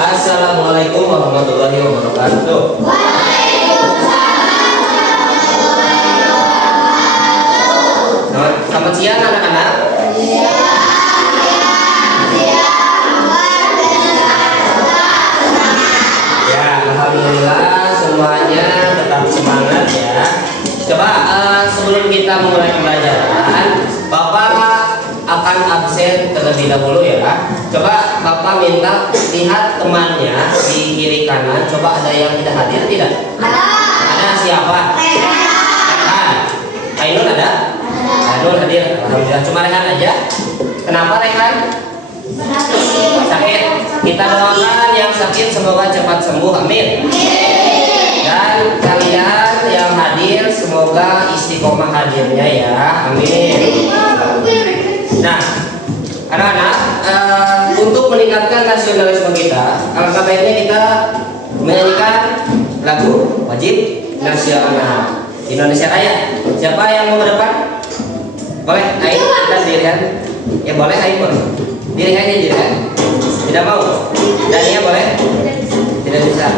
Assalamualaikum warahmatullahi wabarakatuh. Selamat siang anak-anak. Ya, alhamdulillah semuanya tetap semangat ya. Coba sebelum kita mulai pelajaran, Bapak akan absen terlebih dahulu ya. Coba Bapak minta lihat temannya di kiri kanan. Coba ada yang tidak hadir tidak? Ada siapa? Rehan. Ainun ada? Ainun hadir. Alhamdulillah. Cuma Rehan aja. Kenapa Rehan? Sakit. Kita doakan yang sakit semoga cepat sembuh. Amin. Dan kalian yang hadir semoga istiqomah hadirnya ya. Amin. Nah, anak-anak, untuk meningkatkan nasionalisme kita, alangkah baiknya kita menyanyikan lagu wajib nasional Indonesia Raya. Siapa yang mau ke depan? Boleh, Ain dan Dirhan. Ya boleh, Ain boleh. Dirhan aja Dirhan. Tidak mau. Dania boleh? Tidak bisa.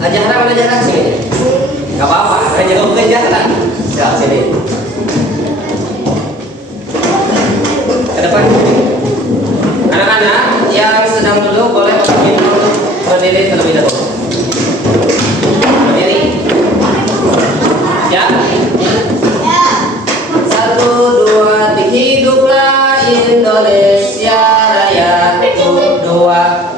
Jarang ada jarang sini. Gak apa-apa, saya jawab ke jarang. Siap sini. Ke depan. Anak-anak yang sedang duduk boleh berdiri terlebih dahulu. Berdiri. Ya. 1, 2, 3. Hiduplah Indonesia Raya. 1, 2.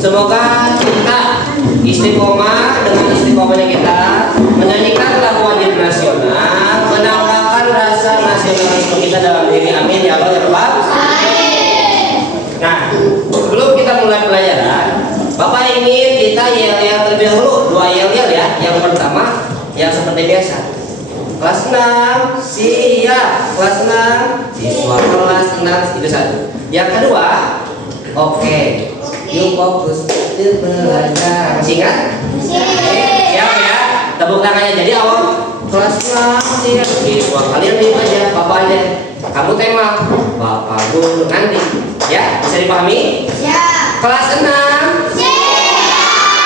Semoga kita istiqomah dengan istiqomahnya kita menyanyikan lagu wajib nasional, menambahkan rasa nasionalisme kita dalam diri. Amin ya Allah ya Rabbal. Nah, sebelum kita mulai pelajaran, Bapak ingin kita yel-yel terlebih dahulu, 2 yel-yel ya. Yang pertama yang seperti biasa. Kelas 6 siap, kelas 6 siswa kelas 6 itu 1. Yang kedua, oke. Yuk fokus belajar. Masih ingat? Siap ya. Tepuk tangannya. Jadi awal kelas 6 siap siswa kalian diem aja. Bapaknya kamu tema Bapak Guru nanti. Ya bisa dipahami? Ya. Kelas 6 siap.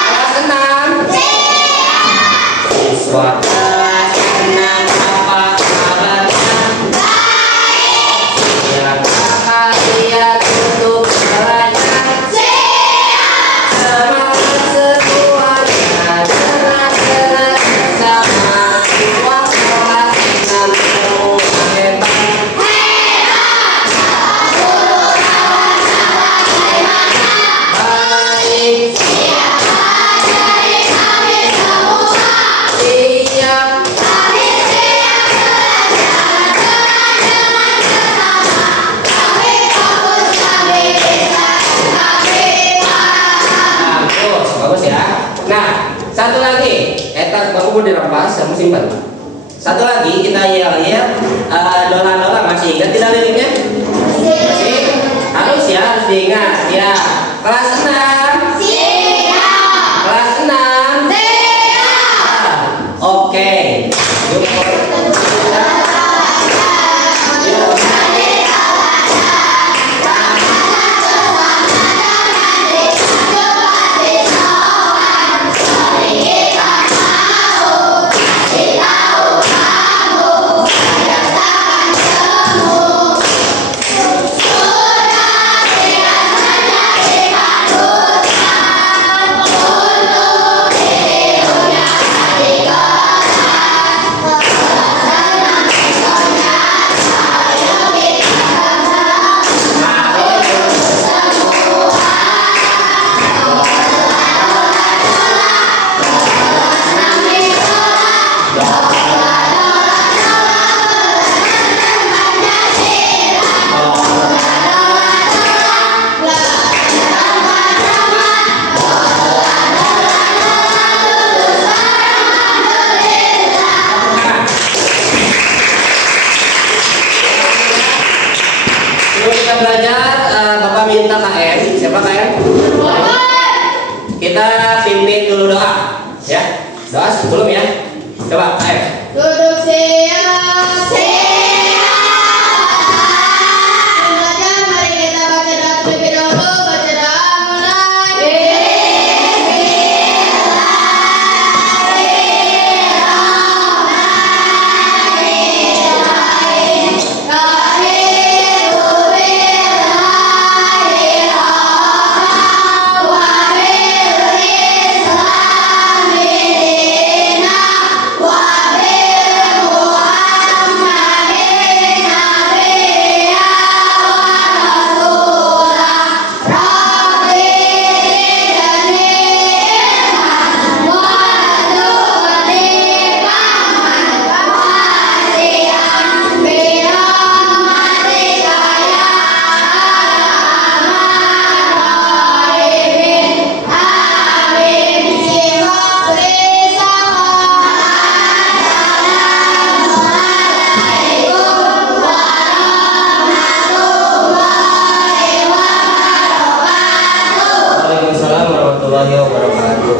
Kelas 6 siap. Siswa kelas 6 apa kabarnya? Baik. Siapkah kalian untuk belajar? Iya. kamu dirampas, kamu simpan. Satu lagi kita yel-yel, dola-dola, masih ingat tidak liriknya? Masih? Harus ya, harus diingat ya. Kelas 6. Kelas 6. Oke. Kita belajar, Bapak minta KM. Siapa KM? Kita pimpin dulu doa, ya. Doa sebelum ya. Coba KM. Duduk siap. Mari kita baca doa terlebih dahulu. Baca doa mulai. Waalaikumsalam warahmatullahi wabarakatuh.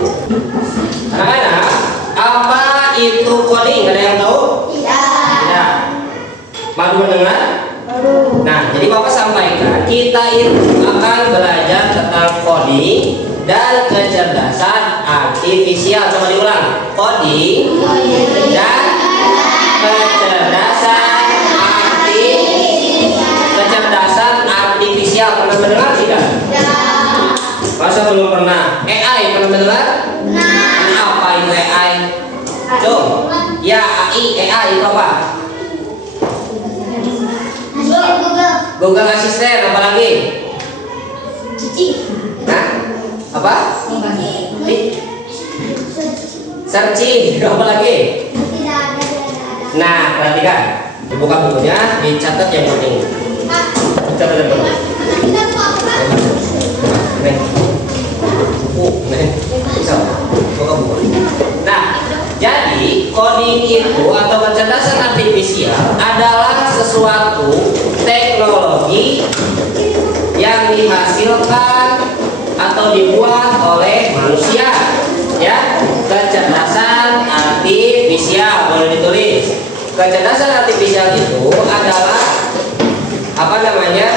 Anak-anak, apa itu coding? Ada yang tahu? Tidak. Malu mendengar? Nah, jadi Bapak sampaikan, kita itu akan belajar tentang coding dan kecerdasan artifisial. Coba diulang. Coding dan kecerdasan artifisial. Pernah mendengar tidak? Masa belum pernah? AI pernah mendengar? Apa itu AI? Tuh, ya AI itu apa? Google Assistant, apa lagi? Nah, apa? Searching, apa lagi? Nah, perhatikan. Dibuka bukunya, dicatat yang penting. Catat yang penting. Nah, jadi coding itu atau kecerdasan artifisial adalah sesuatu teknologi yang dihasilkan atau dibuat oleh manusia, ya. Kecerdasan artifisial boleh ditulis. Kecerdasan artifisial itu adalah apa namanya?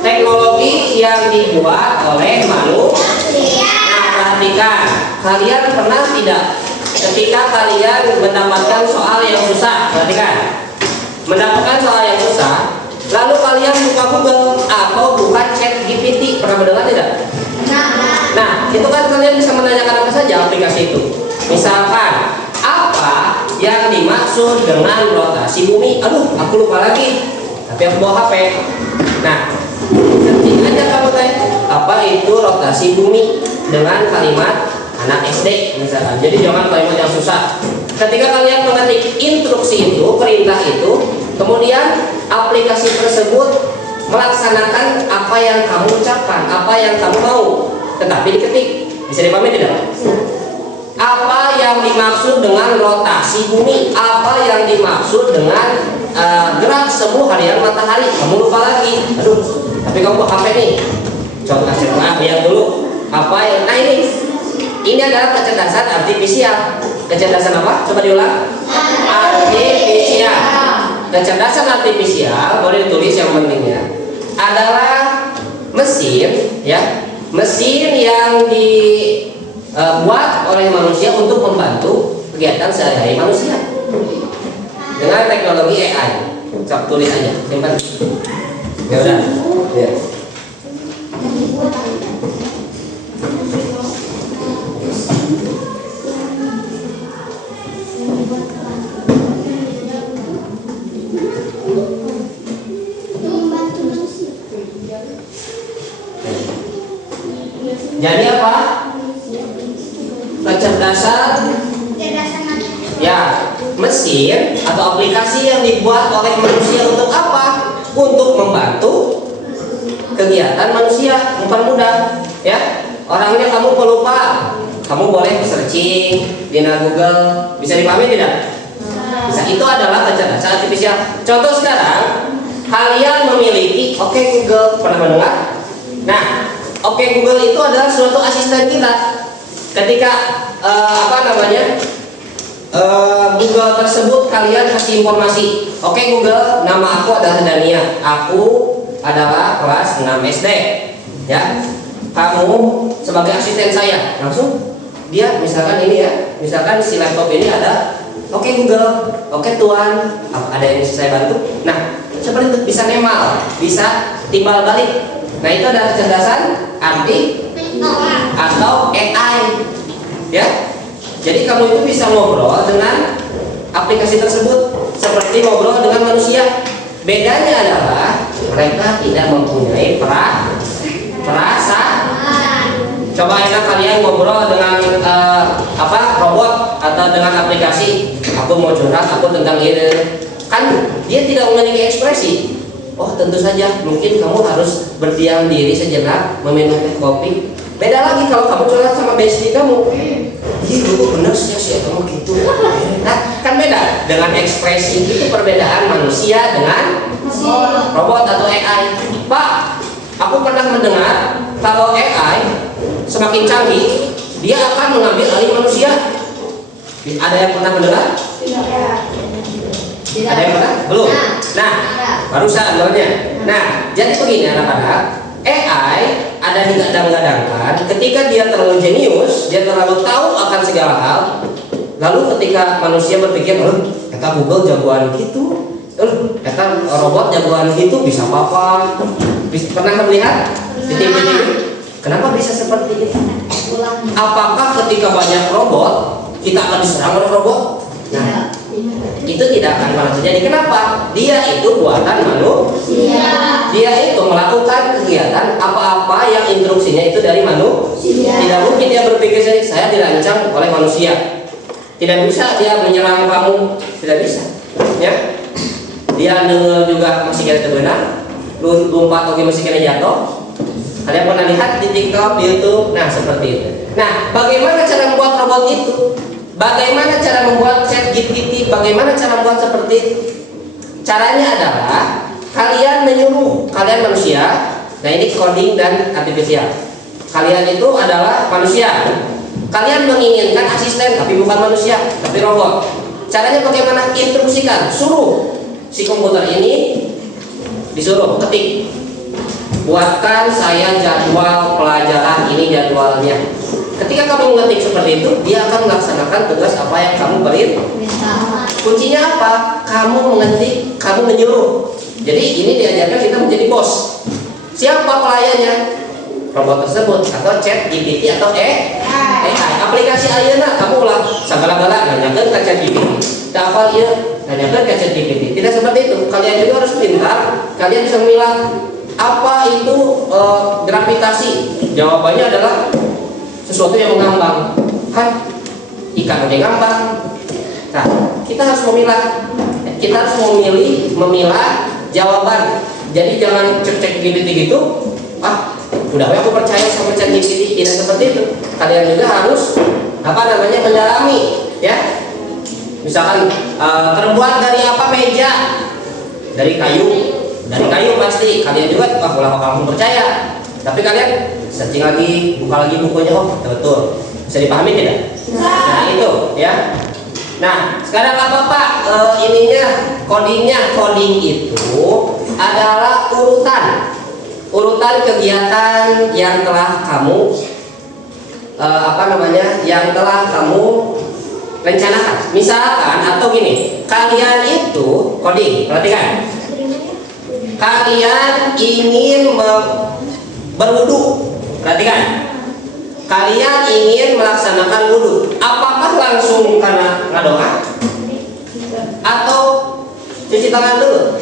Teknologi yang dibuat oleh manusia. Nah, perhatikan, kalian pernah tidak ketika kalian mendapatkan soal yang susah, perhatikan, mendapatkan soal yang susah, lalu kalian buka Google atau buka Chat GPT, pernah mendengar tidak? Nah, itu kan kalian bisa menanyakan apa saja aplikasi itu. Misalkan, apa yang dimaksud dengan rotasi bumi? Aduh, aku lupa lagi. Tapi aku bawa HP. Nah, ketik aja kamu tanya, apa itu rotasi bumi dengan kalimat anak SD misalkan. Jadi jangan kalimat yang susah. Ketika kalian mengetik instruksi itu, perintah itu, kemudian aplikasi tersebut melaksanakan apa yang kamu ucapkan, apa yang kamu mau, tetapi diketik. Bisa dipahami tidak? Apa yang dimaksud dengan rotasi bumi? Apa yang dimaksud dengan gerak semu harian matahari? Kamu lupa lagi. Aduh, tapi kamu HP nih. Coba lihat dulu. Apa yang ini adalah kecerdasan artifisial. Kecerdasan apa? Coba diulang. Artifisial. Kecerdasan artifisial boleh ditulis yang pentingnya adalah mesin, ya, mesin yang dibuat oleh manusia untuk membantu kegiatan sehari-hari manusia dengan teknologi AI. Coba tulis aja, simpan. Ya udah. Ya. Jadi apa? Kecerdasan ya, mesin atau aplikasi yang dibuat oleh manusia untuk apa? Untuk membantu kegiatan manusia. Mempermudah, ya. Orangnya kamu pelupa, kamu boleh searching di Google. Bisa dipahami tidak? Bisa. Itu adalah kecerdasan artifisial. Contoh sekarang, kalian memiliki Oke Google, pernah mendengar? Nah, Oke Google itu adalah suatu asisten kita. Ketika Google tersebut kalian kasih informasi, Oke Google, nama aku adalah Dania, aku adalah kelas 6 SD, ya. Kamu sebagai asisten saya, langsung dia misalkan ini ya, misalkan si laptop ini ada, Oke Google, oke Tuan, ada yang bisa saya bantu? Nah, seperti itu, bisa memal, bisa timbal balik. Nah, itu adalah kecerdasan arti atau AI, ya. Jadi kamu itu bisa ngobrol dengan aplikasi tersebut seperti ngobrol dengan manusia. Bedanya adalah mereka tidak mempunyai perasaan. Coba enak kalian ngobrol dengan robot atau dengan aplikasi. Aku mau curhat, aku tentang ini. Kan dia tidak memiliki ekspresi. Oh, tentu saja mungkin kamu harus berdiam diri sejenak meminum teh kopi. Beda lagi kalau kamu curhat sama bestie kamu. Iya, dulu bener sih kamu gitu. Nah, kan beda dengan ekspresi. Itu perbedaan manusia dengan robot atau AI. Pak, aku pernah mendengar kalau AI semakin canggih, dia akan mengambil alih manusia. Ada yang pernah mendengar? Tidak. Ada yang pernah? Belum. Nah, barusan sebenarnya. Nah, jadi begini anak-anak, AI ada digadang-gadangkan ketika dia terlalu jenius, dia terlalu tahu akan segala hal. Lalu ketika manusia berpikir, kata Google jagoan gitu, kata robot jagoan gitu, bisa apa-apa. Pernah melihat di TV? Kenapa bisa seperti itu? Apakah ketika banyak robot kita akan diserang oleh robot? Nah, itu tidak akan pernah terjadi. Kenapa? Dia itu buatan manusia. Dia itu melakukan kegiatan apa-apa yang instruksinya itu dari manusia. Tidak mungkin dia berpikir saya dirancang oleh manusia. Tidak bisa dia menyerang kamu, tidak bisa. Ya, dia juga masih kena terbenam, lompat oke masih kena jatuh. Kalian pernah lihat di TikTok, di YouTube? Nah, seperti itu. Nah, bagaimana cara membuat robot itu? Bagaimana cara membuat ChatGPT? Bagaimana cara membuat seperti itu? Caranya adalah kalian menyuruh, kalian manusia. Nah, ini coding dan artifisial. Kalian itu adalah manusia. Kalian menginginkan asisten, tapi bukan manusia, tapi robot. Caranya bagaimana? Instruksikan, suruh si komputer ini, disuruh ketik, buatkan saya jadwal pelajaran ini jadwalnya. Ketika kamu mengetik seperti itu, dia akan melaksanakan tugas apa yang kamu beri. Kuncinya apa? Kamu mengetik, kamu menyuruh. Jadi ini diajarkan kita menjadi bos. Siapa pelayannya? Robot tersebut atau ChatGPT atau AI. Aplikasi ayeuna kamu ulah sagala-gala nanyakeun ka ChatGPT. Da hafal ieu, nanyakeun ka ChatGPT. Tidak seperti itu. Kalian juga harus pintar. Kalian bisa memilah apa itu gravitasi. Jawabannya adalah sesuatu yang mengambang. Kan ikan udah ngambang. Nah, kita harus memilah. Kita harus memilah jawaban. Jadi jangan cek GPT gitu. Udah aku percaya sama ChatGPT. Tidak seperti itu. Kalian juga harus apa namanya, mendalami, ya. Misalkan terbuat dari apa meja? Dari kayu. Dari kayu pasti. Kalian juga kalau kamu percaya. Tapi kalian searching lagi, buka lagi bukunya, oh betul. Bisa dipahami tidak? Nah itu, ya. Nah sekarang apa Pak? Coding itu adalah urutan kegiatan yang telah kamu yang telah kamu rencanakan. Misalkan atau gini, kalian itu coding, perhatikan. Kalian ingin berwudu, perhatikan. Kalian ingin melaksanakan wudu. Apakah langsung karena ngadoa atau cuci tangan dulu?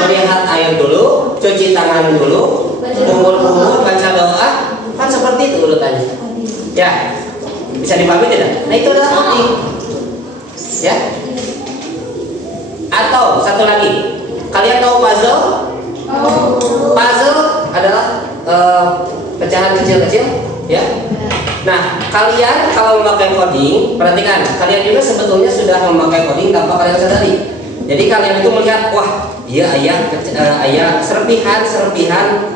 Melihat air dulu, cuci tangan dulu, kumur-kumur, baca doa, kan seperti itu urutannya. Ya, bisa dipahami tidak? Nah itu adalah coding, ya. Atau satu lagi, kalian tahu puzzle? Puzzle adalah pecahan kecil-kecil, ya. Nah, kalian kalau memakai coding, perhatikan, kalian juga sebetulnya sudah memakai coding tanpa kalian sadari. Jadi kalian itu melihat, wah, iya ayah serpihan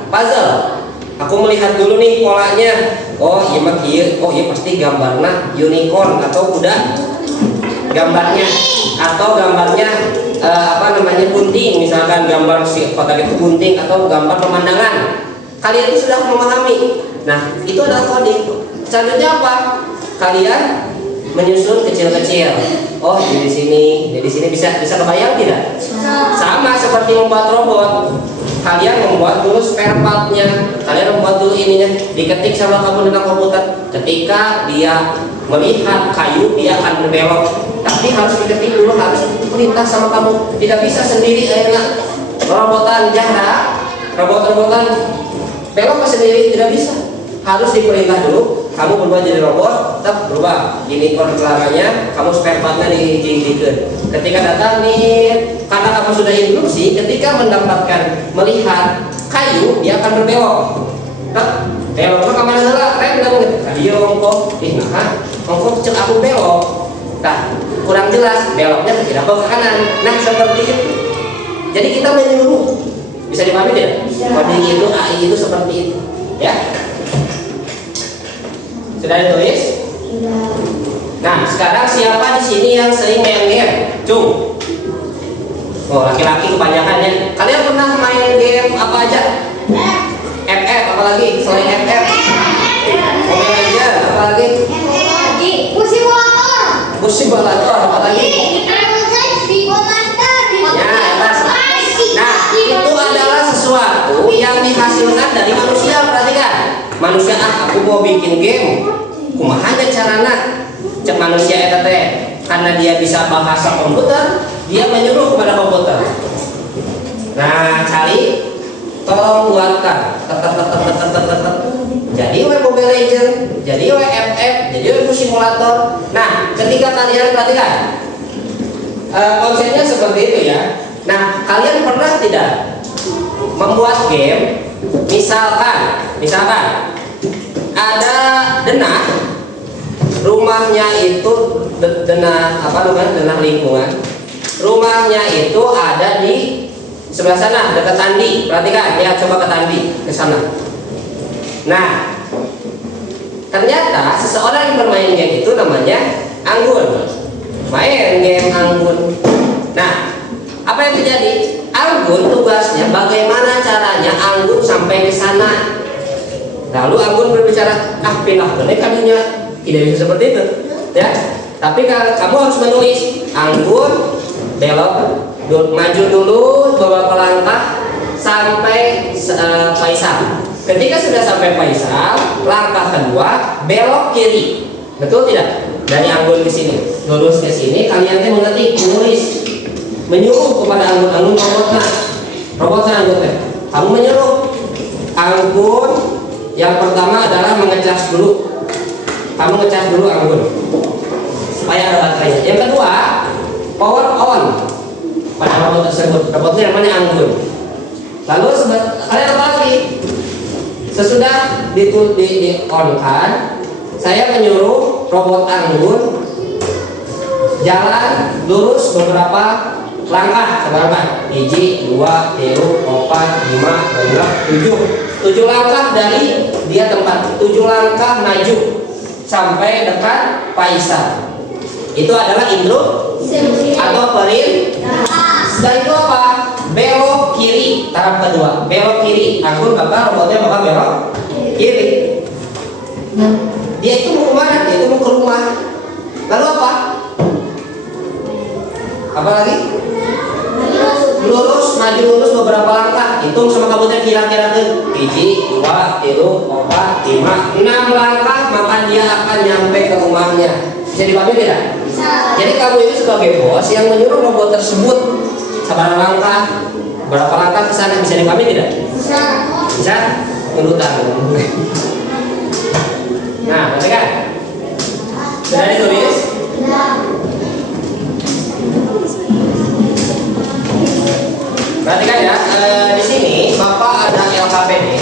puzzle. Aku melihat dulu nih polanya. Oh iya mah iya, oh iya pasti gambarnya unicorn atau kuda. Gambarnya atau gambarnya bunting, misalkan gambar si kotak itu bunting atau gambar pemandangan. Kalian itu sudah memahami. Nah, itu adalah coding. Selanjutnya apa? Kalian menyusun kecil-kecil. Oh, dari sini bisa kebayang tidak? Sama seperti membuat robot. Kalian membuat dulu spare part-nya. Kalian membuat dulu ininya. Diketik sama kamu dengan komputer. Ketika dia melihat kayu, dia akan berbelok. Tapi harus diketik dulu, harus perintah sama kamu. Tidak bisa sendiri enak. Robotan jarak, robot-robotan belok ke sendiri tidak bisa. Harus diperintah dulu. Kamu berubah jadi robot, tetap berubah. Ini pelarangnya, kamu spare partnya didikan. Ketika datang nih, karena kamu sudah instruksi, ketika melihat kayu, dia akan berbelok. Nah, beloknya kemana salah? Random. Dia ongkok, ongkok cek aku belok. Nah, kurang jelas, beloknya tidak ke kanan. Nah, seperti itu. Jadi kita menyuruh. Bisa dipahami tidak? Coding itu, AI itu seperti itu, ya. Sudah ditulis? Nah, sekarang siapa di sini yang sering main game? Cung. Oh, laki-laki kebanyakan ya. Kalian pernah main game apa aja? FF, apalagi selain FF? Mobile Legends, apalagi? Pusing simulator, apalagi? Nah, itu adalah sesuatu yang dihasilkan dari manusia. Perhatikan, manusia aku mau bikin game. Kumahanya carana cek manusia eta teh, karena dia bisa bahasa komputer, dia menyuruh kepada komputer. Nah, cari, tolong buatkan, jadi Mobile Legends, jadi FF, jadi simulator. Nah, ketika kalian perhatikan, konsepnya seperti itu ya. Nah, kalian pernah tidak membuat game? Misalkan ada denah, rumahnya itu denah lingkungan. Rumahnya itu ada di sebelah sana, dekat Tandi. Perhatikan, lihat coba ke Tandi, ke sana. Nah, ternyata seseorang yang bermain game itu namanya Anggun. Main game Anggun. Nah, apa yang terjadi? Anggun tugasnya bagaimana caranya Anggun sampai ke sana. Lalu Anggun berbicara, pindah ke kalinya. Tidak bisa seperti itu, ya. Tapi kamu harus menulis Anggun belok, maju dulu beberapa langkah sampai Faisal. Ketika sudah sampai Faisal, langkah kedua belok kiri. Betul tidak? Dari Anggun ke sini, lurus ke sini. Kalian mengetik, menulis, menyuruh kepada Anggun robotnya Anggun. Kamu menyuruh Anggun. Yang pertama adalah mengecas dulu. Kamu ngecas dulu Anggun supaya ada baterainya. Yang kedua, power on pada robot tersebut. Robotnya namanya Anggun. Lalu kalian apa lagi? Sesudah di on kan, saya menyuruh robot anggun jalan lurus beberapa langkah. Seberapa? 1, 2, 3, 4, 5, 6, 7. 7 langkah dari dia tempat. 7 langkah maju sampai dekat Faisal. Itu adalah instruksi atau perintah. Setelah itu apa? Belok kiri. Tahap kedua, belok kiri. Anggun bakal robotnya bakal belok kiri. Dia itu mau kemana? Dia itu mau ke rumah. Lalu apa? Apa lagi? Lurus, maju lurus beberapa langkah. Hitung sama kabutnya kira-kira tuh 1, 2, 3, 4, 5, 6 langkah, maka dia akan nyampe ke rumahnya. Bisa dipahami tidak? Bisa. Jadi kamu itu sebagai bos yang menyuruh robot tersebut sabar langkah, berapa langkah ke sana, bisa dipahami tidak? Bisa. Bisa? Urutan. Nah, berarti kan? Sudah ditulis? Perhatikan ya, di sini Bapak ada LKPD.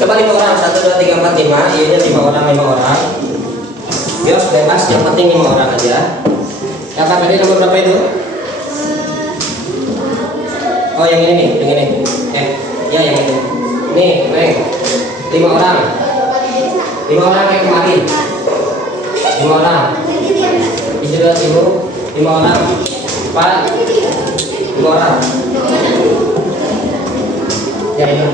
Coba 5 orang, 1, 2, 3, 4, 5. Iya 5 orang, 5 orang. Bios bebas, yang penting 5 orang aja. LKPD nomor berapa itu? Oh yang ini nih, yang ini. Ya yang ini. Nih, Neng. 5 orang. 5 orang kayak kemarin. 5 orang. Ini sudah ibu. 5 orang. Pak. 5 orang. Ya ini.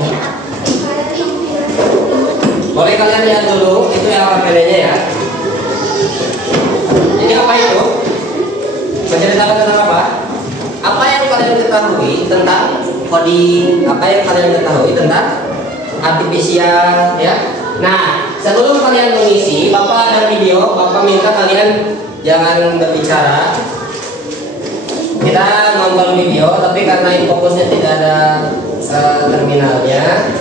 Boleh kalian lihat dulu, itu LKPD-nya ya. Jadi apa itu? Menceritakan tentang apa? Apa yang kalian ketahui tentang coding? Apa yang kalian ketahui tentang artifisial ya? Nah, sebelum kalian mengisi, Bapak ada video, Bapak minta kalian jangan berbicara. Kita nonton video, tapi karena ini fokusnya tidak ada terminalnya,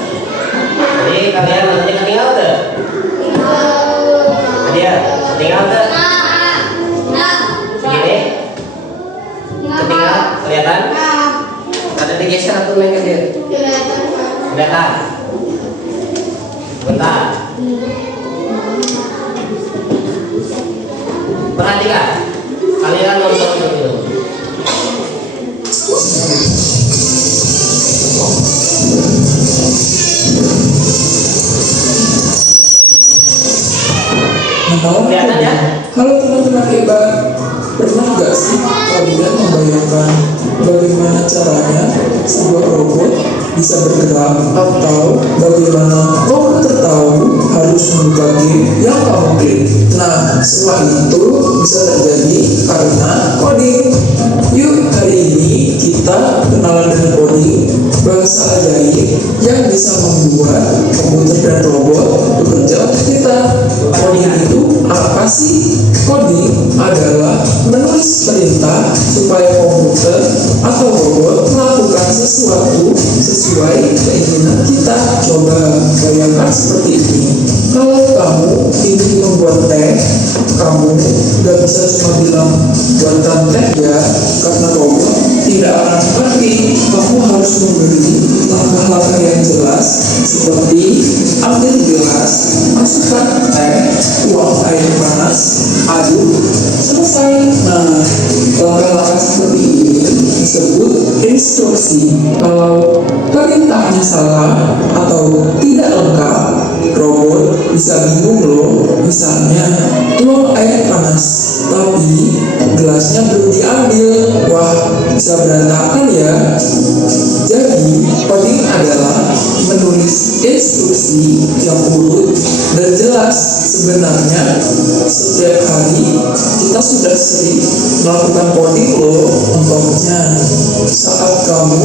jadi kalian nanti ketinggalan tuh. Dia ketinggalan tuh. Begini, ketinggalan, kelihatan? Ada digeser atau naik ke dia? Kelihatan. Bentar. Perhatikan, kalian nonton dulu. Kelihatan ya? Halo teman-teman hebat, pernah gak sih kalian membayangkan bagaimana caranya sebuah robot bisa bergerak atau bagaimana komputer tahu harus membuka game yang kamu klik? Nah, semua itu bisa terjadi karena coding. Yuk, hari ini kita kenalan dengan coding, bahasa ajaib yang bisa membuat komputer dan robot bekerja untuk kita. Coding itu apa sih? Coding adalah menulis perintah supaya komputer atau robot melakukan sesuatu sesuai keinginan kita. Coba bayangkan seperti ini. Kalau kamu ingin membuat teh, kamu gak bisa cuma bilang buatkan teh ya, karena robot tidak akan mengerti. Kamu harus memberi langkah-langkah yang jelas seperti ambil gelas, masukkan teh, tuang air panas, aduk, selesai. Nah, langkah-langkah seperti ini disebut instruksi. Kalau perintahnya salah atau tidak lengkap, robot bisa bingung loh. Misalnya tuang air panas, tapi gelasnya belum diambil. Wah, bisa berantakan ya. Jadi, coding adalah menulis instruksi yang urut dan jelas. Sebenarnya setiap hari kita sudah sering melakukan coding loh. Contohnya saat kamu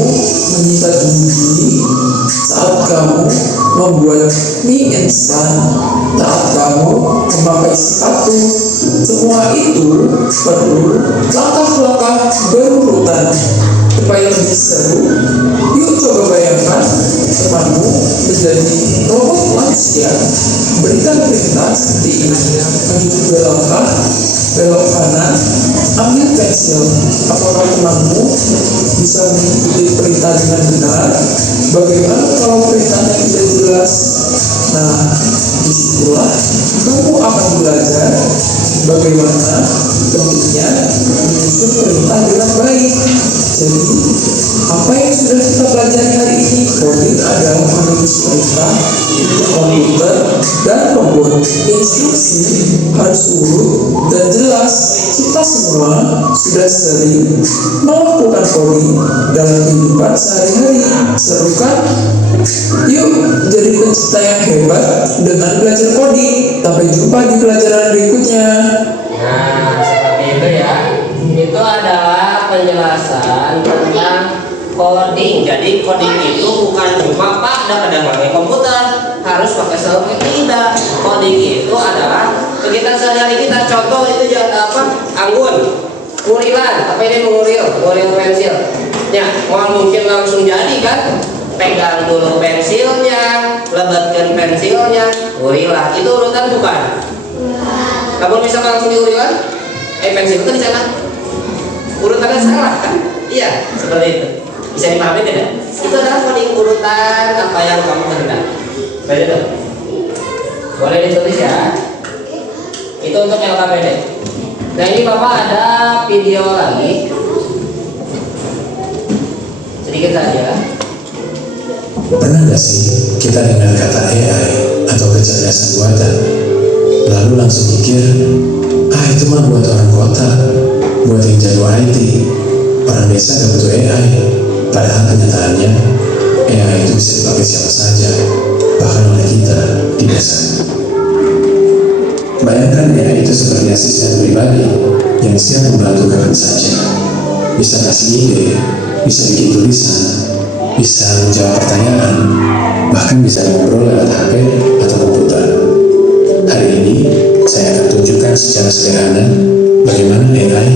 menyikat bumbu, saat kamu membuat mie instan, saat kamu memakai sepatu. Semua itu perlu langkah-langkah berurutan supaya lebih seru. Yuk coba bayangkan temanmu menjadi robot manusia. Berikan perintah seperti ini: maju 2 langkah, belok kanan, ambil pensil. Apakah temanmu bisa mengikuti perintah dengan benar? Bagaimana kalau perintahnya tidak jelas? Nah, Disitulah kamu akan belajar bagaimana pentingnya menyusun perintah dengan baik. Jadi, apa yang sudah kita pelajari hari ini? Coding adalah menulis perintah untuk komputer dan robot. Instruksi harus urut dan jelas. Kita semua sudah sering melakukan coding dalam kehidupan sehari-hari. Seru kan? Yuk jadi pencipta yang hebat dengan belajar coding. Sampai jumpa di pelajaran berikutnya. Nah, seperti itu ya. Itu adalah penjelasan tentang coding. Jadi coding itu bukan cuma kadang pakai komputer, harus pakai software. Tidak. Coding itu adalah kegiatan sehari-hari kita. Contoh itu apa? Anggun, ngurilan. Apa ini nguril pensil. Ya, mau mungkin langsung jadi kan? Pegang dulu pensilnya, lebatkan pensilnya, urilah. Itu urutan bukan? Kamu bisa langsung diurilan? Pensil itu di sana. Urutannya salah kan? Iya, seperti itu. Bisa dipahami tidak? Itu adalah coding urutan apa yang kamu kehendaki. Baik itu. Boleh ditulis ya. Itu untuk LKPD. Nah ini Bapak ada video lagi. Sedikit saja. Pernah gak sih kita dengar kata AI atau kecerdasan buatan, lalu langsung mikir, itu mah buat orang kota, buat yang jago IT, orang desa gak butuh AI. Padahal kenyataannya, AI itu bisa dipakai siapa saja, bahkan oleh kita di desa. Bayangkan AI itu seperti asisten pribadi yang siap membantu kapan saja. Bisa kasih ide, bisa bikin tulisan, bisa menjawab pertanyaan, bahkan bisa ngobrol lewat HP atau komputer. Hari ini, saya akan tunjukkan secara sederhana bagaimana AI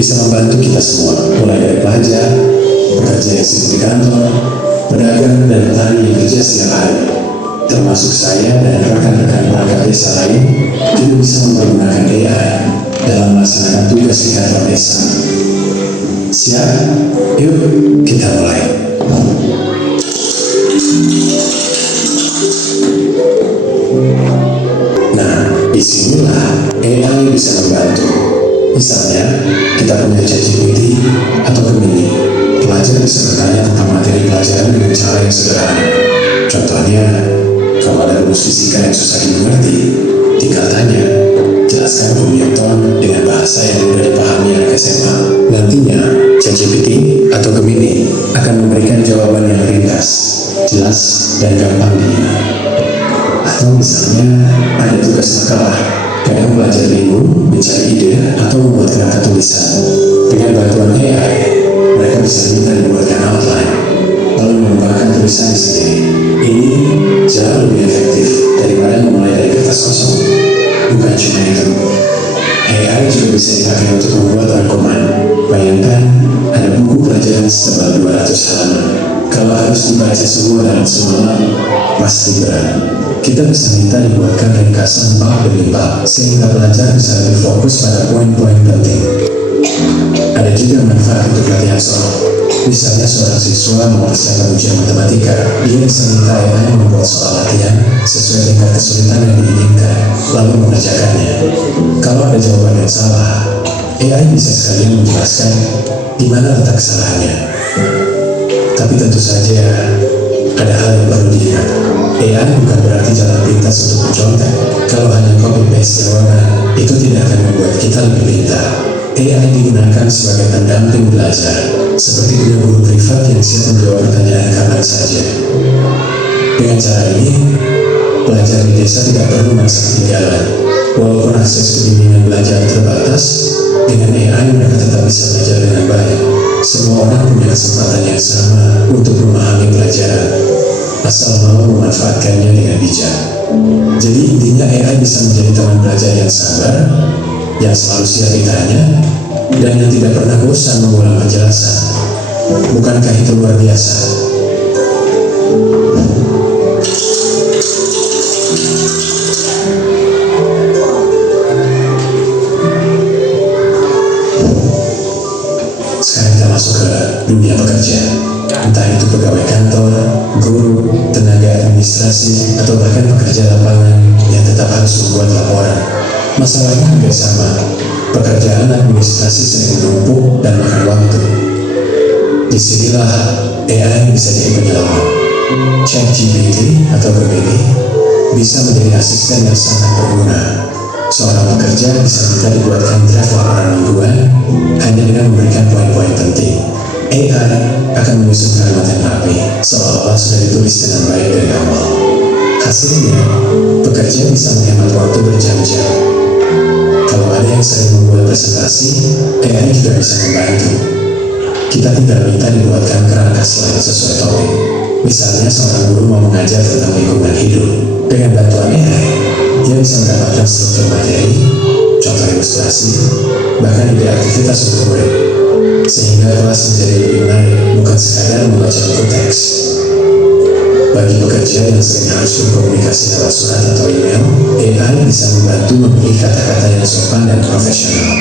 bisa membantu kita semua, mulai dari pelajar, pekerja yang sibuk di kantor, pedagang, dan petani yang kerja setiap hari. Termasuk saya dan rekan-rekan perangkat desa lain juga bisa menggunakan AI dalam melaksanakan tugas di kantor desa. Siap? Yuk, kita mulai. Nah, disinilah AI bisa membantu. Misalnya, kita punya ChatGPT atau Gemini. Pelajar bisa bertanya tentang materi pelajaran dengan cara yang sederhana. Contohnya, kalau ada rumus fisika yang susah dimengerti, tinggal tanya. Jelaskan ke Newton dengan bahasa yang mudah dipahami anak SMA. Nantinya, ChatGPT atau Gemini akan memberikan jawaban yang ringkas, jelas, dan gampang diingat. Atau misalnya, ada tugas makalah. Kadang pelajar bingung mencari ide atau membuat kerangka tulisan. Dengan bantuan AI, mereka bisa minta dibuatkan outline, lalu mengembangkan tulisan sendiri. Ini jauh lebih efektif daripada memulai dari kertas kosong. Bukan cuma itu, AI juga bisa dipakai untuk membuat rangkuman. Bayangkan, ada buku pelajaran setebal 200 halaman. Kalau harus dibaca semua dalam semalam, pasti berat. Kita bisa minta dibuatkan ringkasan bab demi bab, sehingga pelajar bisa lebih fokus pada poin-poin penting. Ada juga manfaat untuk latihan soal. Misalnya seorang siswa mempersiapkan ujian matematika, dia bisa minta AI membuat soal latihan sesuai tingkat kesulitan yang diinginkan, lalu mengerjakannya. Kalau ada jawaban yang salah, AI bisa sekalian menjelaskan di mana letak kesalahannya. Tapi tentu saja ada hal yang perlu diingat. AI bukan berarti jalan pintas untuk mencontek. Kalau hanya copy paste jawaban, itu tidak akan membuat kita lebih pintar. AI digunakan sebagai pendamping belajar, seperti punya guru privat yang siap menjawab pertanyaan kapan saja. Dengan cara ini, pelajar di desa tidak perlu merasa ketinggalan. Walaupun akses bimbingan belajar terbatas, dengan AI mereka tetap bisa belajar dengan baik. Semua orang punya kesempatan yang sama untuk memahami pelajaran, asal mau memanfaatkannya dengan bijak. Jadi intinya AI bisa menjadi teman belajar yang sabar, yang selalu siap ditanya, dan yang tidak pernah bosan mengulang penjelasan. Bukankah itu luar biasa? Sekarang kita masuk ke dunia pekerja. Entah itu pegawai kantor, guru, tenaga administrasi, atau bahkan pekerja lapangan yang tetap harus membuat laporan. Masalahnya hampir sama. Pekerjaan administrasi sering menumpuk dan makan waktu. Disinilah AI bisa jadi penyelamat. ChatGPT atau Gemini bisa menjadi asisten yang sangat berguna. Seorang pekerja bisa minta dibuatkan draft laporan mingguan hanya dengan memberikan poin-poin penting. AI akan menyusun kalimat yang rapi, seolah-olah sudah ditulis dengan baik dari awal. Hasilnya, pekerja bisa menghemat waktu berjam-jam. Kalau ada yang sering membuat presentasi, AI juga bisa membantu. Kita tinggal minta dibuatkan kerangka slide sesuai topik. Misalnya seorang guru mau mengajar tentang lingkungan hidup. Dengan bantuan AI, dia bisa mendapatkan struktur materi, contoh ilustrasi, bahkan ide aktivitas untuk murid. Sehingga kelas menjadi lebih menarik, bukan sekadar membaca buku teks. Bagi pekerja yang sering harus berkomunikasi lewat surat atau email, AI bisa membantu memilih kata-kata yang sopan dan profesional.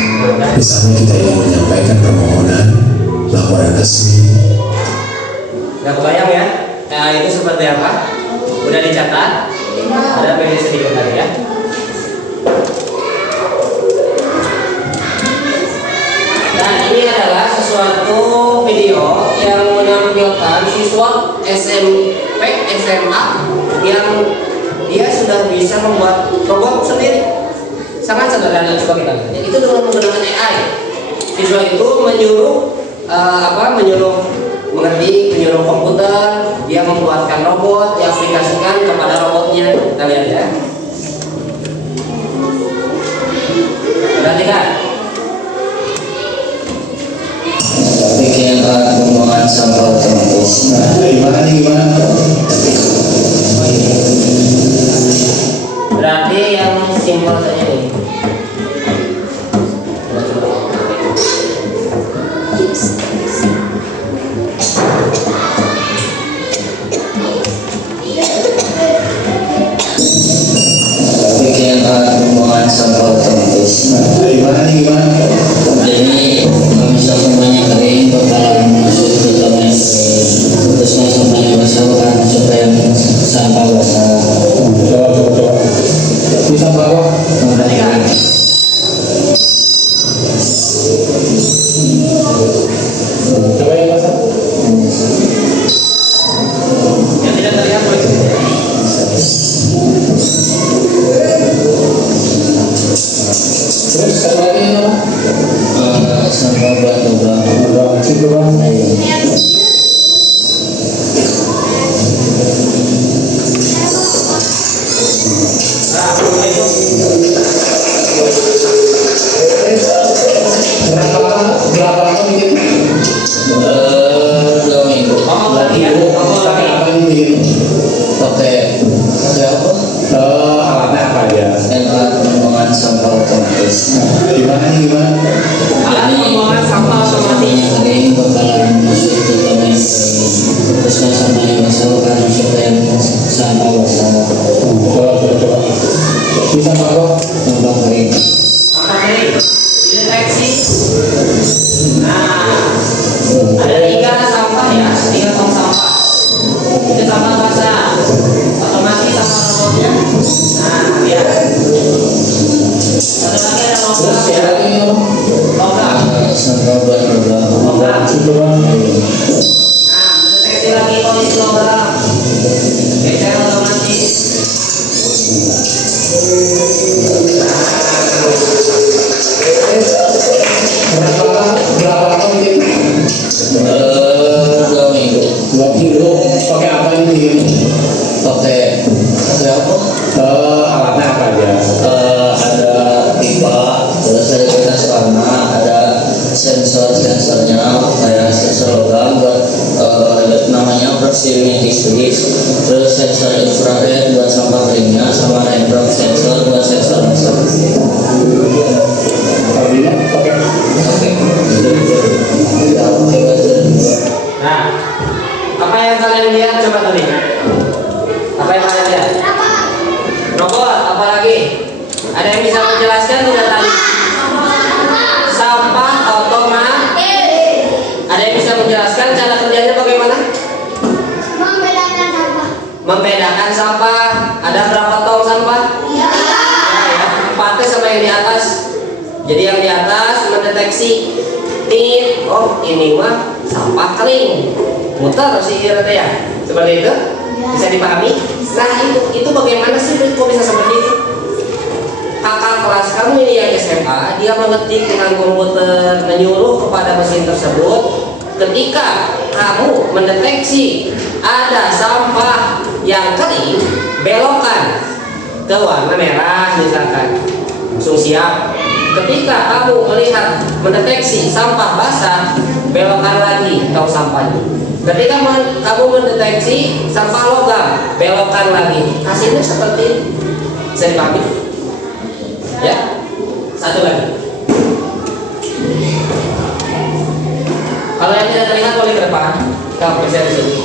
Misalnya kita ingin menyampaikan permohonan, laporan resmi. Nggak kebayang ya, AI itu seperti apa? Udah dicatat? Ada pilih sedikit tadi ya. Dan ini adalah sesuatu video yang menampilkan siswa SMP, SMA yang dia sudah bisa membuat robot sendiri. Sangat sederhana, coba kita lihat. Itu dengan menggunakan AI. Siswa itu menyuruh menyuruh komputer, dia membuatkan robot, diaplikasikan kepada robotnya. Kita lihat ya. Perhatikan. Bikin alat pembuangan sampah otomatis. Gimana? Berarti yang simpel saja nih. Bikin alat pembuangan sampah otomatis. Gimana? Jadi bisa sampahnya kering, bakalan masuk ke dalam yang kering. Terusnya sampahnya basah, bakalan masuk ke yang sampah basah. Bisa bawa Perhatikan. coba yang basah. Yang tidak terlihat begitu. Terus satu lagi apa? Sampah buat lubang. Situ bang. Berapa lama bikin? 2 minggu. Pakai apa nih bikin? Pakai apa? Alatnya apa aja? Dan alat pembuangan sampah otomatis. Gimana? Alat pembuangan sampah otomatis. Kering bakalan masuk ke dalam yang kering. Terusnya sampahnya basah, bakalan masuk ke yang sampah basah. Coba. Bisa bawa. Sampah kering. Sampah kering dideteksi. Nah, ada 3 sampah ya, 3 tong sampah. Itu sampah basah, otomatis sama robotnya. Nah, lihat. Satu lagi ada logam ya, logam. Sampah buat lubang. Logam. Situ bang. Nah, mendeteksi lagi kondisi logam. Geser otomatis. Berapa lama bikin? 2 minggu. 2 minggu. Pakai apa ini bikin? Pakai apa? Alatnya apa aja? Ada pipa, terus ada kertas warna, ada sensornya kayak sensor logam buat namanya proximity terus sensor infrared buat sampah keringnya, sama raindrop sensor buat sensor basah. Tadinya pakai Nah, apa yang kalian lihat coba tadi? Apa yang kalian lihat? Robot, apa lagi? Ada yang bisa menjelaskan tidak tadi? Sampah otomatis. Ada yang bisa menjelaskan cara kerjanya bagaimana? Membedakan sampah. Membedakan sampah. Ada berapa tong sampah? 3. atas. Jadi yang di atas mendeteksi tit, oh ini mah sampah kering, muter si Ira teh ya, seperti itu. Bisa dipahami? Nah itu bagaimana sih kok bisa seperti itu? Kakak kelas kamu ini yang SMA, dia mengetik dengan komputer, menyuruh kepada mesin tersebut, ketika kamu mendeteksi ada sampah yang kering, belokkan ke warna merah misalkan, langsung siap. Ketika kamu melihat mendeteksi sampah basah, belokkan lagi tahu sampahnya. Ketika kamu mendeteksi sampah logam, belokkan lagi. Hasilnya seperti ini. Bisa dipahami? Ya, satu lagi. Kalau yang tidak terlihat boleh ke depan. Kamu bisa di sini.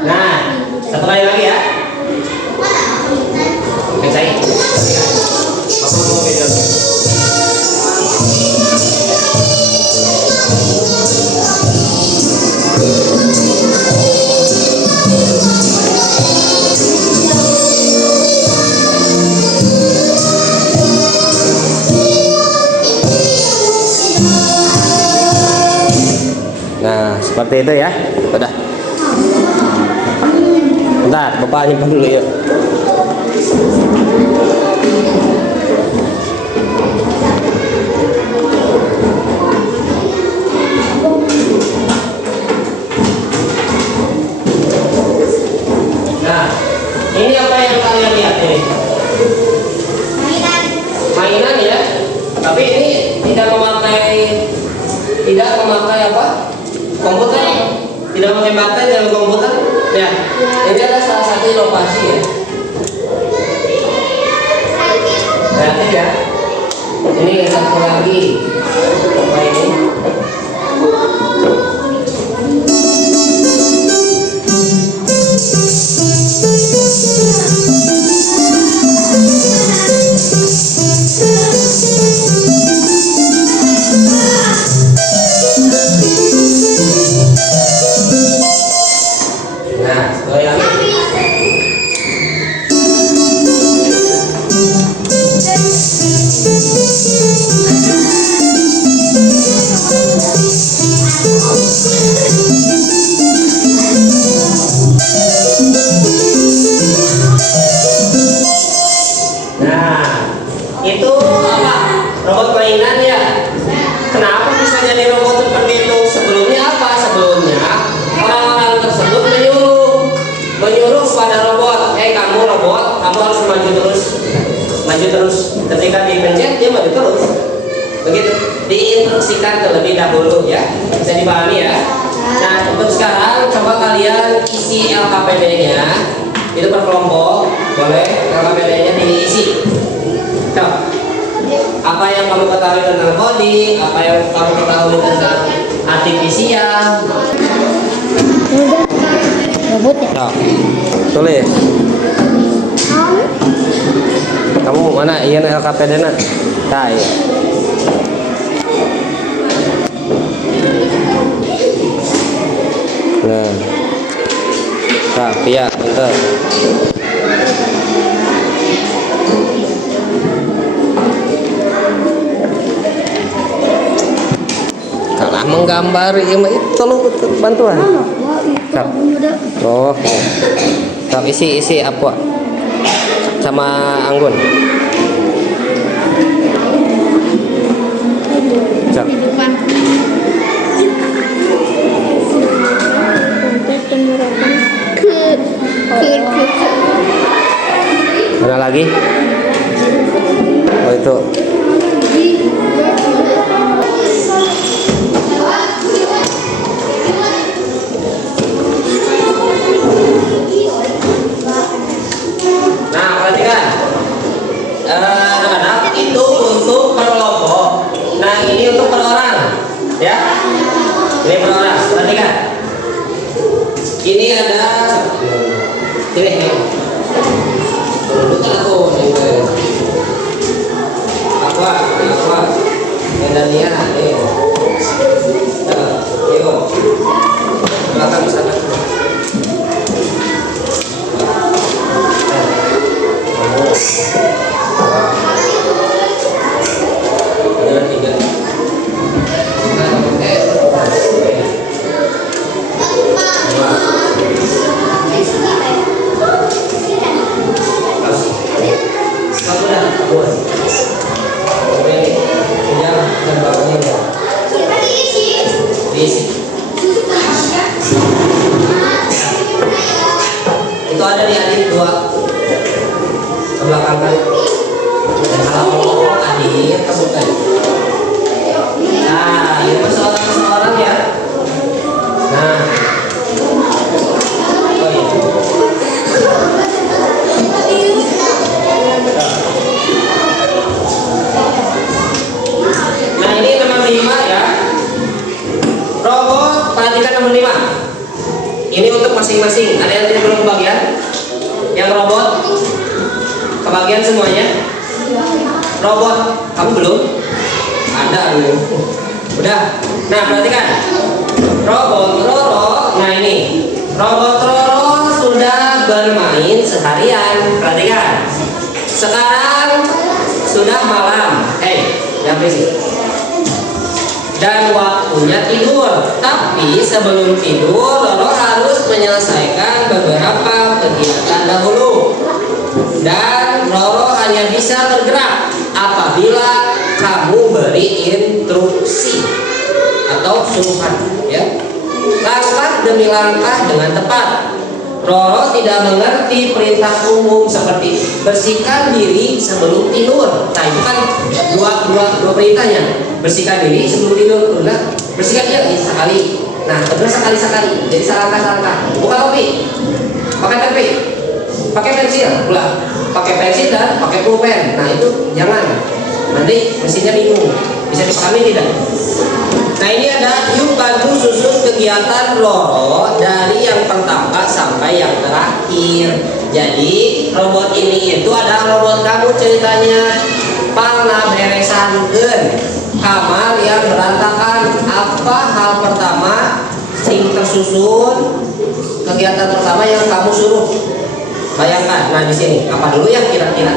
Nah, satu kali lagi ya. Bacain. Bapak mau beda. Nah, seperti itu ya. Udah. Bentar, Bapak nyimpan dulu ya. Nah, ini apa yang kalian lihat ini? Mainan ya. Tapi ini tidak memakai apa? Komputer. Tidak memakai baterai dalam komputer. Ya, ini adalah salah satu inovasi ya. Kreatif ya. Ini satu lagi. Apa ini? Nah, satu lagi. Nah, itu apa? Robot mainan ya. Kenapa bisa jadi robot seperti itu? Sebelumnya apa? Sebelumnya orang-orang tersebut menyuruh kepada robot, kamu robot, kamu harus maju terus. Ketika dipencet dia maju terus. Begitu. Diinstruksikan terlebih dahulu ya. Bisa dipahami ya. Nah, untuk sekarang coba kalian isi LKPD-nya. Itu per kelompok, boleh LKPD-nya diisi. Coba. Apa yang kamu ketahui tentang coding, apa yang kamu ketahui tentang artifisial. Nah, tulis. Kamu mana? Iya LKPD-nya. Nah, iya. Nah, iya, bentar. Kalah menggambar, ya itu lo bantuan. Kak. Oh, kak isi apa? Sama anggun. Cak. Mana lagi? Oh itu. Nah, perhatikan. Anak-anak itu untuk per kelompok. Nah, ini untuk per orang. Ya. Ini per orang. Perhatikan. Ini ada belakang kan. Dan kalau hadir temukan. Nah, ini persoalan ya. Nah, oh iya. Nah, ini nomor 5 ya. Robot, perhatikan nomor 5. Ini untuk masing-masing. Ada yang belum kebagian? Yang robot? Kebagian semuanya? Robot, kamu belum? Ada belum? Udah. Nah, perhatikan. Robot Roro. Nah, ini. Robot Roro sudah bermain seharian. Perhatikan. Sekarang sudah malam. Jangan berisik. Dan waktunya tidur. Tapi sebelum tidur, Roro harus menyelesaikan beberapa kegiatan dahulu. Dan Roro hanya bisa bergerak apabila kamu beri instruksi atau suruhan, ya. Langkah demi langkah dengan tepat. Roro tidak mengerti perintah umum seperti bersihkan diri sebelum tidur. Nah, itu kan dua perintahnya. Bersihkan diri sebelum tidur. Udah, bersihkan dia sekali. Nah, terus sekali. Jadi selangkah. Buka topi. Pakai topi. Pakai pensil, pula. Pakai pensil dan pakai pulpen. Nah, itu jangan. Nanti mesinnya bingung. Bisa dipahami tidak? Nah, ini ada yuk bantu susun kegiatan Roro dari yang pertama sampai yang terakhir. Jadi robot ini itu adalah robot kamu ceritanya. Pangna beresankeun kamar yang berantakan. Apa hal pertama sing tersusun kegiatan pertama yang kamu suruh? Bayangkan. Nah, di sini apa dulu ya kira-kira?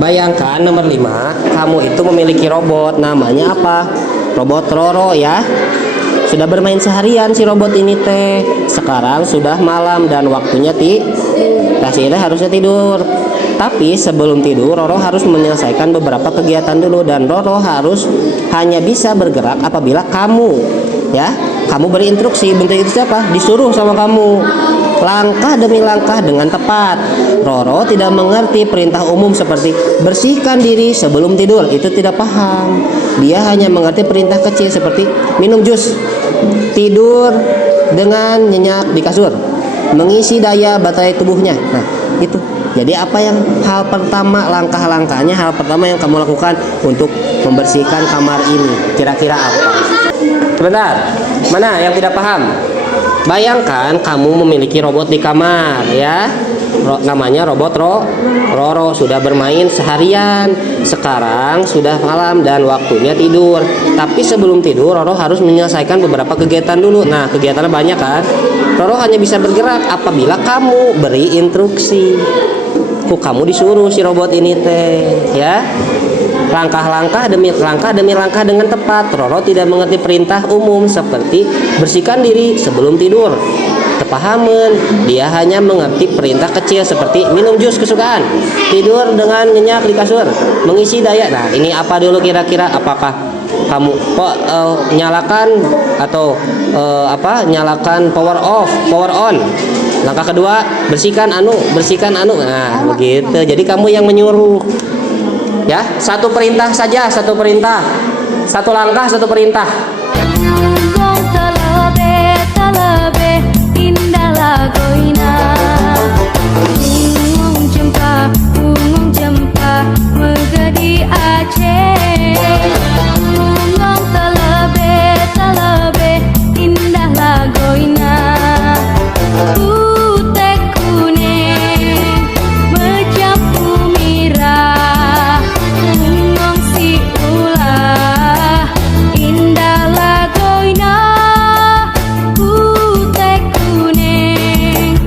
Bayangkan nomor 5, kamu itu memiliki robot, namanya apa? Robot Roro ya. Sudah bermain seharian si robot ini teh. Sekarang sudah malam dan waktunya harusnya tidur. Tapi sebelum tidur Roro harus menyelesaikan beberapa kegiatan dulu. Dan Roro harus hanya bisa bergerak apabila kamu beri instruksi. Bentuk itu siapa? Disuruh sama kamu. Langkah demi langkah dengan tepat. Roro tidak mengerti perintah umum seperti bersihkan diri sebelum tidur. Itu tidak paham. Dia hanya mengerti perintah kecil seperti minum jus, tidur dengan nyenyak di kasur, mengisi daya baterai tubuhnya. Nah, itu. Jadi apa yang hal pertama, langkah-langkahnya, hal pertama yang kamu lakukan untuk membersihkan kamar ini? Kira-kira apa? Sebentar, mana yang tidak paham? Bayangkan kamu memiliki robot di kamar, ya. Namanya robot Roro sudah bermain seharian. Sekarang sudah malam dan waktunya tidur. Tapi sebelum tidur Roro harus menyelesaikan beberapa kegiatan dulu. Nah, kegiatannya banyak kan. Roro hanya bisa bergerak apabila kamu beri instruksi. Kamu disuruh si robot ini teh, ya. Langkah demi langkah dengan tepat. Roro tidak mengerti perintah umum seperti bersihkan diri sebelum tidur. Kepahaman, dia hanya mengerti perintah kecil seperti minum jus kesukaan, tidur dengan nyenyak di kasur, mengisi daya. Nah, ini apa dulu kira-kira? Apakah kamu nyalakan atau nyalakan power off, power on? Langkah kedua, bersihkan anu. Nah, begitu. Jadi kamu yang menyuruh. Ya, satu perintah saja, satu perintah. Satu langkah, satu perintah. Indah lagoina Ungong jempa megadi Aceh Ungong telebe indah lagoina Putih kuning mencampur merah Ungong si ulah indah lagoina Putih kuning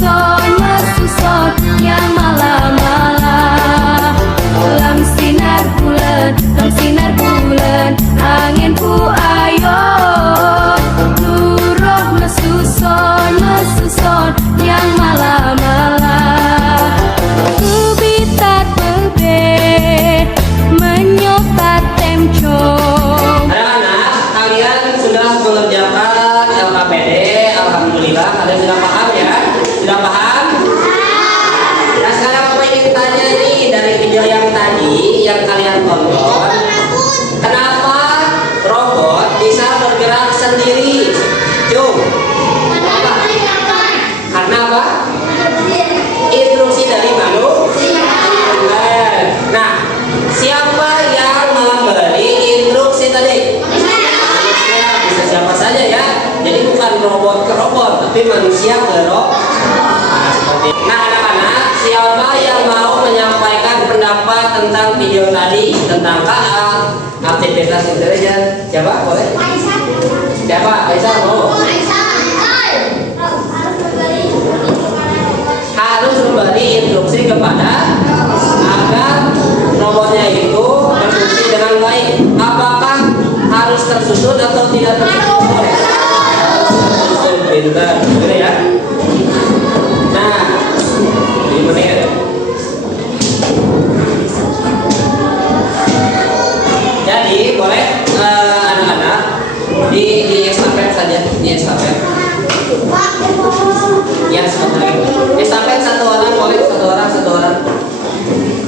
mesuson yang malam-malam. Lam sinar bulan, angin ku ayo. Turuh mesuson yang malam-malam. Ku bitat bebe, menyopat temcong. Anak-anak, kalian sudah mengerjakan LKPD, alhamdulillah. Kalian sudah paham ya? Sudah paham? Nah sekarang aku ingin tanya nih dari video yang tadi yang kalian tonton, kenapa robot bisa bergerak sendiri? Cung, karena apa? Instruksi dari manusia. Nah, siapa yang memberi instruksi tadi? Manusia. Bisa siapa saja ya. Jadi bukan robot ke robot, tapi manusia ke robot. Nah, anak-anak, siapa yang mau menyampaikan pendapat tentang video tadi tentang KA, aktivitas intelijen? Siapa? Boleh? Siapa? Aisyah mau? Harus memberi instruksi kepada agar robotnya itu berfungsi dengan baik. Apakah harus tersusun atau tidak tersusun? Tersusun, pintar, gitu ya. Nah, 5 menit. Jadi boleh anak-anak di estafet saja, di estafet. Ya, sebentar. Estafet satu orang boleh, satu orang.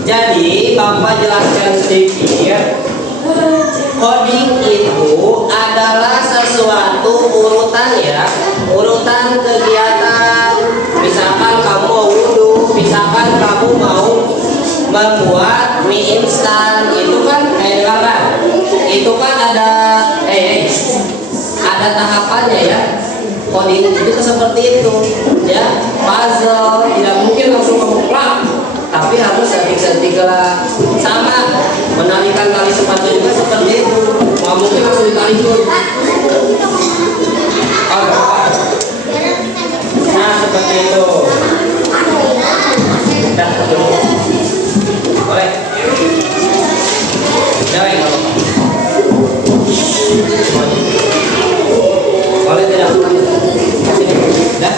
Jadi Bapak jelaskan sedikit. Coding itu adalah sesuatu urutan ya, urutan kegiatan. Misalkan kamu mau wudhu, misalkan kamu mau membuat mie instan, itu kan itu kan ada ada tahapannya ya. Coding itu seperti itu ya, puzzle tidak mungkin langsung kamu plak, tapi harus setik-setik lah. Sama menarikan tali sepatu juga seperti itu, nggak mungkin langsung ditalikan. Nah seperti itu. Dah dulu. Boleh. Jangan kalau boleh tidak? Sini. Dah.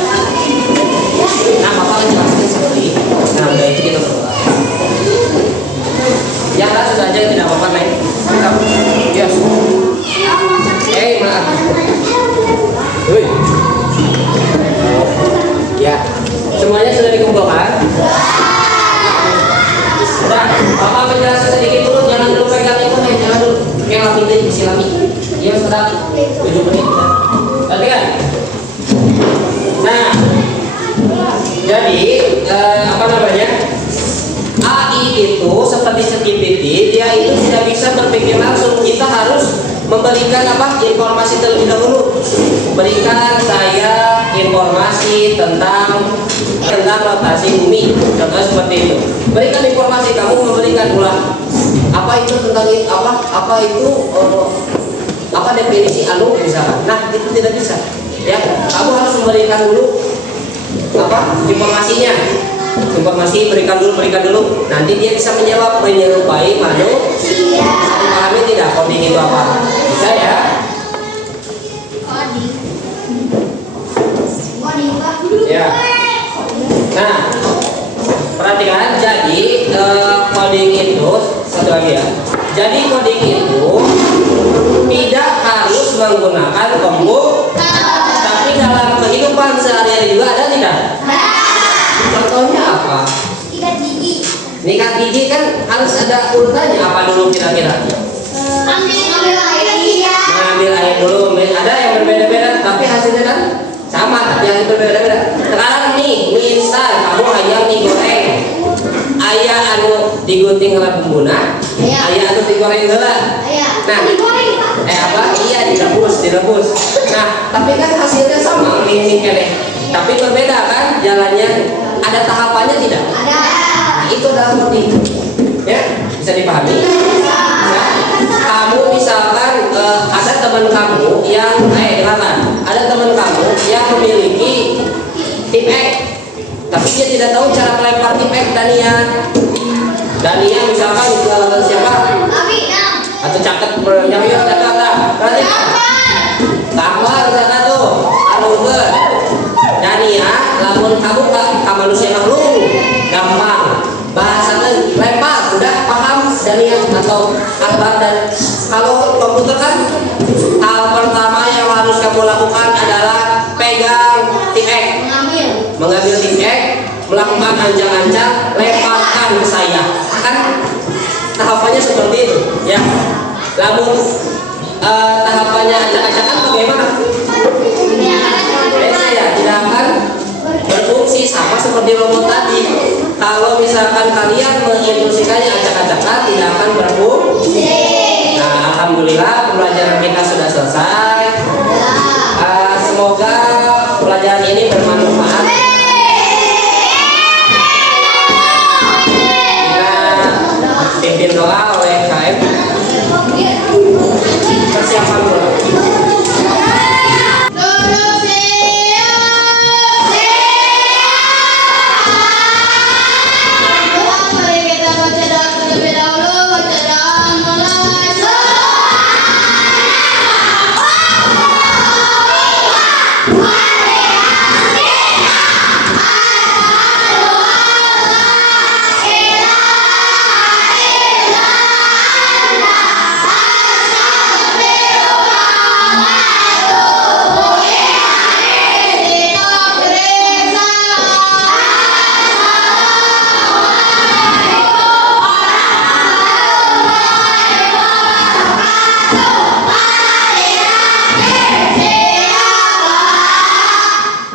Nah Bapak jelaskan seperti ini. Nah udah itu kita coba. Ya lah sudah aja tidak apa-apa Neng. Ya. Maaf. Ya. Semuanya sudah dikumpulkan? Sudah. Bapak menjelaskan sedikit dulu. Jangan dulu pegang itu Neng. Jangan dulu. Oke lami deh, isi lami. Iya sudah. 7 menit. Berarti kan? Nah. Jadi apa namanya? AI itu seperti ChatGPT, dia itu tidak bisa berpikir langsung. Kita harus memberikan informasi terlebih dahulu. Berikan saya informasi tentang rotasi bumi. Contohnya seperti itu. Berikan informasi, kamu memberikan ulang. Apa itu tentang apa definisi anu misalkan. Nah, itu tidak bisa. Ya, kamu harus memberikan dulu informasinya. Informasi berikan dulu. Nanti dia bisa menjawab menyerupai manusia. Dipahami tidak coding itu apa? Bisa ya? Ya. Nah, perhatikan. Jadi coding itu satu lagi ya. Jadi coding itu tidak harus menggunakan komputer, tapi dalam kehidupan sehari-hari juga ada tidak? Contohnya apa? Nikat gigi kan harus ada urutannya. Apa dulu kira-kira? Mengambil air dulu. Ada yang berbeda-beda, tapi hasilnya kan sama, tapi yang berbeda-beda. Sekarang nih mie instan, kamu hayang mie goreng. Ayah anu digunting oleh bumbuna, ayah anu digoreng heula. Nah, iya direbus. Nah, tapi kan hasilnya sama mie kene. Tapi berbeda kan jalannya. Ada tahapannya tidak? Ada. Nah, itu dalam coding. Ya, bisa dipahami? Ya. Kamu misalkan ada teman kamu yang dengarkan. Ada teman kamu yang memiliki tim X. tapi dia tidak tahu cara melempar tipek Dania misalkan itu lawan siapa? Atau caket berjauh kata berarti gambar kata tuh aluber Dania lamun kamu ke manusia makhluk gampang bahasakan lempar udah paham Dania atau Akbar. Dan kalau komputer kan hal pertama yang harus kamu lakukan adalah pegang tipek, mengambil tipek, melakukan ancang-ancang, lemparkan ke saya. Kan tahapannya seperti itu ya. Lalu tahapannya ancang-ancangan bagaimana? Saya tidak akan berfungsi sama seperti robot tadi. Kalau misalkan kalian menginstruksikannya ancang-ancangan tidak akan berfungsi. Nah, alhamdulillah pembelajaran kita sudah selesai. Semoga pelajaran ini bermanfaat. Pimpin doa oleh KM. Persiapan doa. Duduk siap. Doa mari kita baca doa terlebih dahulu. Baca doa mulai.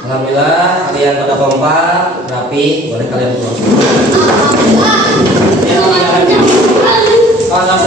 Alhamdulillah kalian pada kompak, rapi, boleh kalian pulang. Ya, kalau